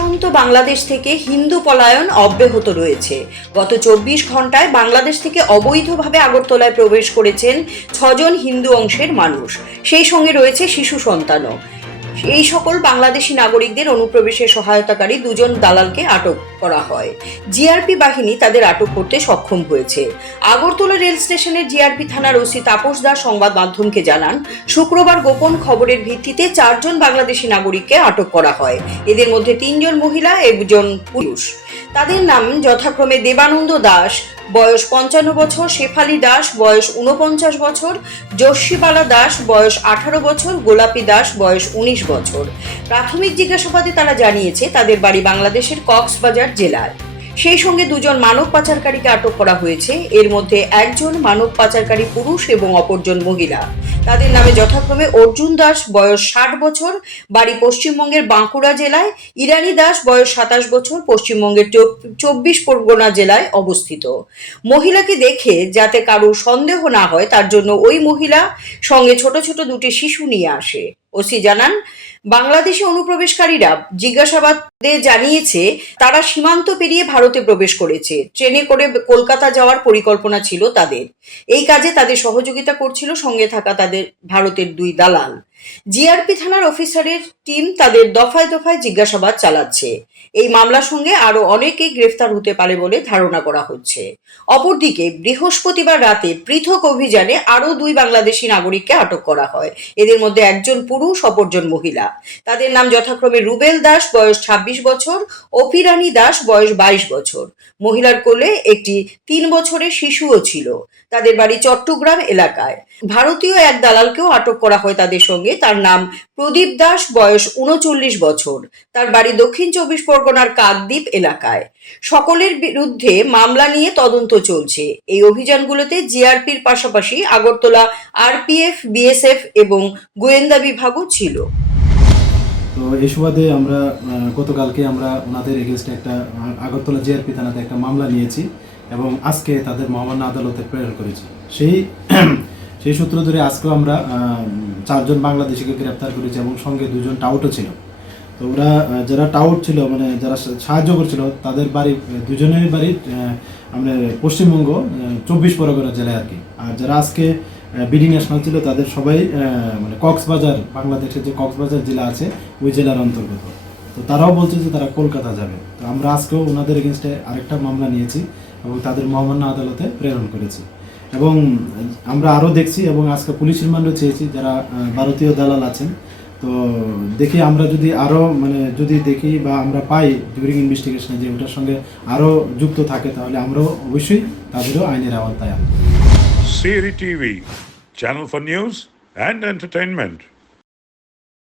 প্রশান্ত বাংলাদেশ থেকে হিন্দু পলায়ন অব্যাহত রয়েছে। গত 24 ঘন্টায় বাংলাদেশ থেকে অবৈধভাবে আগরতলায় প্রবেশ করেছেন 6 জন হিন্দু অংশের মানুষ, সেই সঙ্গে রয়েছে শিশু সন্তানও। এই সকল বাংলাদেশি নাগরিকদের অনুপ্রবেশে সহায়তাকারী 2 জন দালালকে আটক করা হয়। জিআরপি বাহিনী তাদের আটক করতে সক্ষম হয়েছে। আগরতলা রেল স্টেশনের জিআরপি থানার ওসি তাপস দাস সংবাদ মাধ্যমকে জানান, শুক্রবার গোপন খবরের ভিত্তিতে 4 জন বাংলাদেশি নাগরিককে আটক করা হয়। এদের মধ্যে 3 জন মহিলা, 1 জন পুরুষ। তাদের নাম যথাক্রমে দেবানন্দ দাস, বয়স 55 বছর, শেফালি দাস, বয়স 49 বছর, যশীবালা দাস, বয়স 18 বছর, গোলাপী দাস, বয়স 19 বছর। প্রাথমিক জিজ্ঞাসাবাদে তারা জানিয়েছে তাদের বাড়ি বাংলাদেশের কক্সবাজার জেলায়। সেই সঙ্গে 2 জন মানব পাচারকারীকে আটক করা হয়েছে। এর মধ্যে 1 জন মানব পাচারকারী পুরুষ এবং অপরজন মহিলা। তাদের নামে যথাক্রমে অর্জুন দাস, বয়স 60 বছর, বাড়ি পশ্চিমবঙ্গের বাঁকুড়া জেলায়, ইরানি দাস, বয়স 27 বছর, পশ্চিমবঙ্গের 24 পরগনা জেলায় অবস্থিত। মহিলাকে দেখে যাতে কারো সন্দেহ না হয় তার জন্য ওই মহিলা সঙ্গে ছোট ছোট 2টি শিশু নিয়ে আসে। ওসি জানান, বাংলাদেশি অনুপ্রবেশকারীরা জিজ্ঞাসাবাদে জানিয়েছে তারা সীমান্ত পেরিয়ে ভারতে প্রবেশ করেছে। ট্রেনে করে কলকাতা যাওয়ার পরিকল্পনা ছিল তাদের। এই কাজে তাদের সহযোগিতা করছিল সঙ্গে থাকা তাদের ভারতের 2 দালাল। জিআরপি থানার অফিসারের টিম তাদের দফায় দফায় জিজ্ঞাসাবাদ চালাচ্ছে। এই মামলার সঙ্গে আরো অনেকেই গ্রেফতার হতে পারে বলে ধারণা করা হচ্ছে। অপরদিকে বৃহস্পতিবার রাতে পৃথক অভিযানে আরো 2 বাংলাদেশি নাগরিককে আটক করা হয়। এদের মধ্যে 1 জন পুরুষ, অপরজন মহিলা। তাদের নাম যথাক্রমে রুবেল দাস, বয়স 26 বছর, অপিরানী দাস, বয়স 22 বছর। মহিলার কোলে একটি 3 বছরের শিশুও ছিল। তাদের বাড়ি চট্টগ্রাম এলাকায়। ভারতীয় এক দালালকেও আটক করা হয় তাদের সঙ্গে। তার নাম প্রদীপ দাস, বয়স 39 বছর। তার বাড়ি দক্ষিণ 24 পরগনার কাকদ্বীপ এলাকায়। সকলের বিরুদ্ধে মামলা নিয়ে তদন্ত চলছে। এই অভিযানগুলোতে জিআরপির পাশাপাশি আগরতলা আরপিএফ, বিএসএফ এবং গোয়েন্দা বিভাগও ছিল। তো এই সুবাদে আমরা গতকালকে আমরা ওনাদের এগেনস্টে একটা আগরতলা জিআরপি থানাতে একটা মামলা নিয়েছি এবং আজকে তাদের মহামান্য আদালতে প্রেরণ করেছি। সেই সূত্র ধরে আজকেও আমরা 4 জন বাংলাদেশিকে গ্রেপ্তার করেছি এবং সঙ্গে 2 জন টাউটও ছিল। তো ওরা যারা টাউট ছিল, মানে যারা সাহায্য করছিল, তাদের বাড়ি 2 জনেরই বাড়ি আমরা পশ্চিমবঙ্গ 24 পরগনা জেলায় আর কি। আর যারা আজকে বিডি ন্যাশনাল ছিল তাদের সবাই মানে কক্সবাজার, বাংলাদেশের যে কক্সবাজার জেলা আছে ওই জেলার অন্তর্গত। তো তারাও বলছে যে তারা কলকাতা যাবে। তো আমরা আজকেও ওনাদের এগেনস্টে আরেকটা মামলা নিয়েছি এবং তাদের মহামান্য আদালতে প্রেরণ করেছি। এবং আমরা আরও দেখছি এবং আজকে পুলিশ রিমান্ডও চেয়েছি যারা ভারতীয় দালাল আছেন। তো দেখি আমরা যদি আরও যদি দেখি বা আমরা পাই ডিউরিং ইনভেস্টিগেশনে যে ওটার সঙ্গে আরও যুক্ত থাকে তাহলে আমরাও অবশ্যই তাদেরও আইনের আওতায় আনবো। Siri TV, channel for news and entertainment.